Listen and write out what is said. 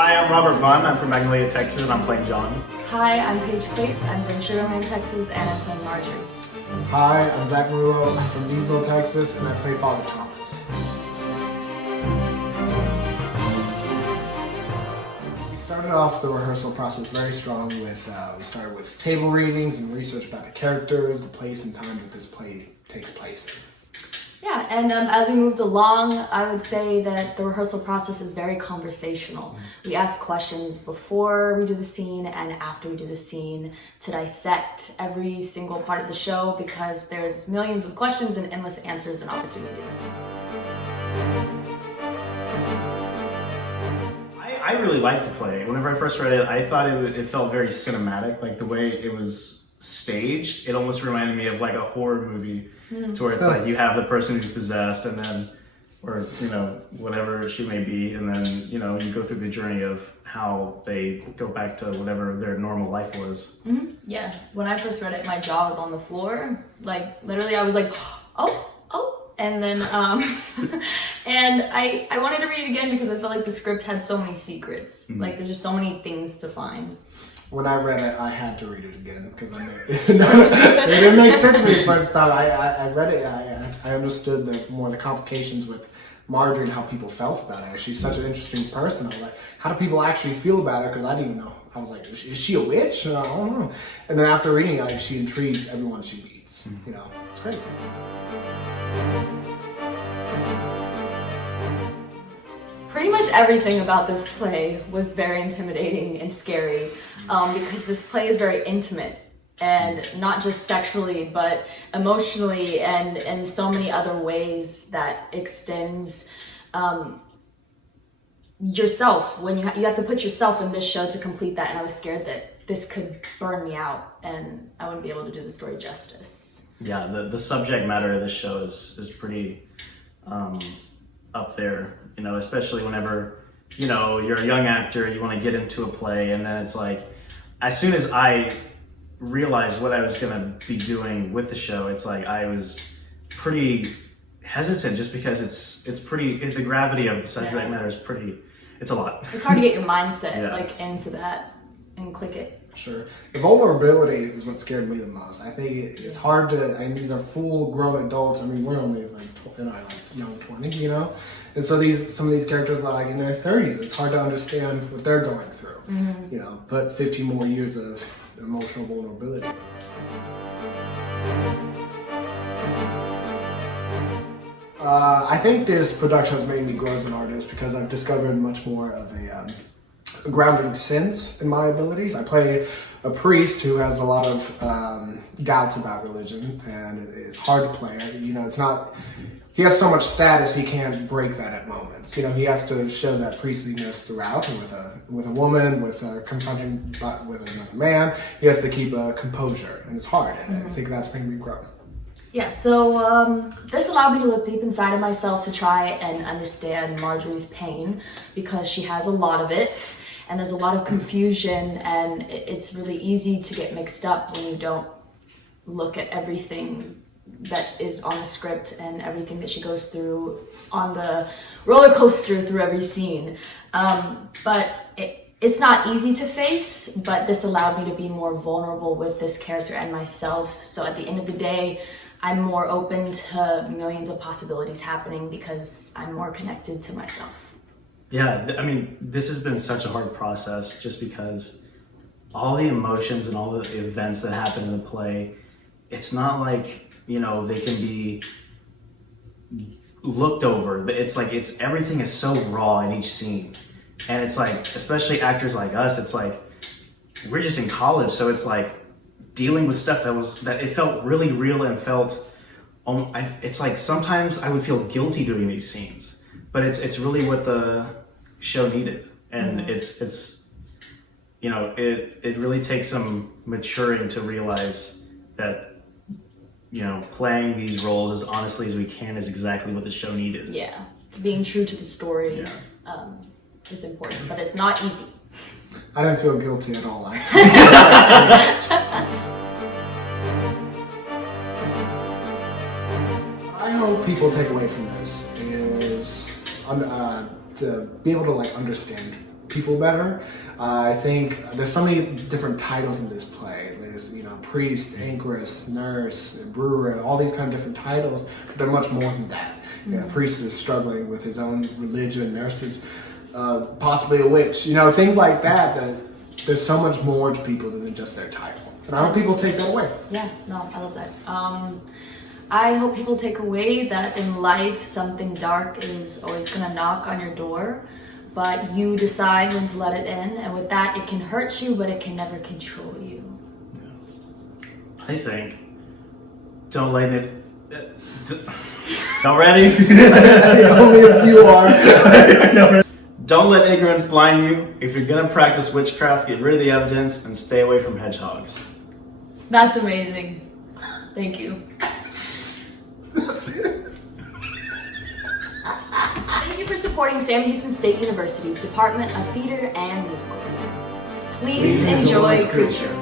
Hi, I'm Robert Bunn. I'm from Magnolia, Texas, and I'm playing John. Hi, I'm Paige Clace. I'm from Sugarland, Texas, and I'm playing Marjorie. Hi, I'm Zach Murillo. I'm from Newville, Texas, and I play Father Thomas. We started off the rehearsal process very strong with, we started with table readings and research about the characters, the place and time that this play takes place in. Yeah, and as we moved along, I would say that the rehearsal process is very conversational. We ask questions before we do the scene and after we do the scene to dissect every single part of the show because there's millions of questions and endless answers and opportunities. I really liked the play. Whenever I first read it, I thought it felt very cinematic, like the way it was staged. It almost reminded me of like a horror movie, to where it's like you have the person who's possessed, and then, or whatever she may be, and then you go through the journey of how they go back to whatever their normal life was. Mm-hmm. Yeah, when I first read it, my jaw was on the floor. Like literally, I was like, oh. And then, and I wanted to read it again because I felt like the script had so many secrets. Like there's just so many things to find. When I read it, I had to read it again because it didn't make sense to me the first time. I read it, I understood more the complications with Marjorie and how people felt about her. She's such an interesting person. I was like, how do people actually feel about her? Because I didn't even know. I was like, is she a witch? I don't know. And then after reading it, she intrigues everyone she meets. It's great. Pretty much everything about this play was very intimidating and scary because this play is very intimate and not just sexually but emotionally and in so many other ways that extends yourself. When you have to put yourself in this show to complete that, and I was scared that this could burn me out and I wouldn't be able to do the story justice. Yeah, the subject matter of this show is pretty up there, especially whenever, you're a young actor, you want to get into a play, and then it's like, as soon as I realized what I was going to be doing with the show, it's like I was pretty hesitant just because the gravity of the subject matter is it's a lot. It's hard to get your mindset into that and click it. Sure. The vulnerability is what scared me the most. I think it's hard to, and these are full-grown adults. I mean, we're only young 20, And so some of these characters are like in their 30s. It's hard to understand what they're going through. But 15 more years of emotional vulnerability. I think this production has made me grow as an artist because I've discovered much more of a grounding sense in my abilities. I play a priest who has a lot of doubts about religion, and it's hard to play. It's not. He has so much status he can't break that at moments. He has to show that priestliness throughout, with a woman, with confronting with another man. He has to keep a composure, and it's hard. And I think that's made me grow. Yeah, so this allowed me to look deep inside of myself to try and understand Marjorie's pain because she has a lot of it and there's a lot of confusion and it's really easy to get mixed up when you don't look at everything that is on the script and everything that she goes through on the roller coaster through every scene. But it's not easy to face, but this allowed me to be more vulnerable with this character and myself. So at the end of the day, I'm more open to millions of possibilities happening because I'm more connected to myself. Yeah, I mean, this has been such a hard process just because all the emotions and all the events that happen in the play, it's not like, they can be looked over, but it's like, everything is so raw in each scene. And it's like, especially actors like us, it's like, we're just in college, so it's like, dealing with stuff that it felt really real and felt, it's like sometimes I would feel guilty doing these scenes, but it's really what the show needed, and it really takes some maturing to realize that playing these roles as honestly as we can is exactly what the show needed. Yeah, being true to the story is important, but it's not easy. I didn't feel guilty at all. I hope people take away from this is to be able to understand people better. I think there's so many different titles in this play. There's, priest, anchoress, nurse, brewer, all these kind of different titles. But they're much more than that. Priest is struggling with his own religion. Nurse is possibly a witch. Things like that. That there's so much more to people than just their title. And I hope people take that away. Yeah, no, I love that. I hope people take away that in life, something dark is always gonna knock on your door, but you decide when to let it in. And with that, it can hurt you, but it can never control you. I think, don't let it... Y'all ready? Only if you are. Don't let ignorance blind you. If you're gonna practice witchcraft, get rid of the evidence and stay away from hedgehogs. That's amazing. Thank you. That's it. Thank you for supporting Sam Houston State University's Department of Theater and Musical. Please enjoy Creature.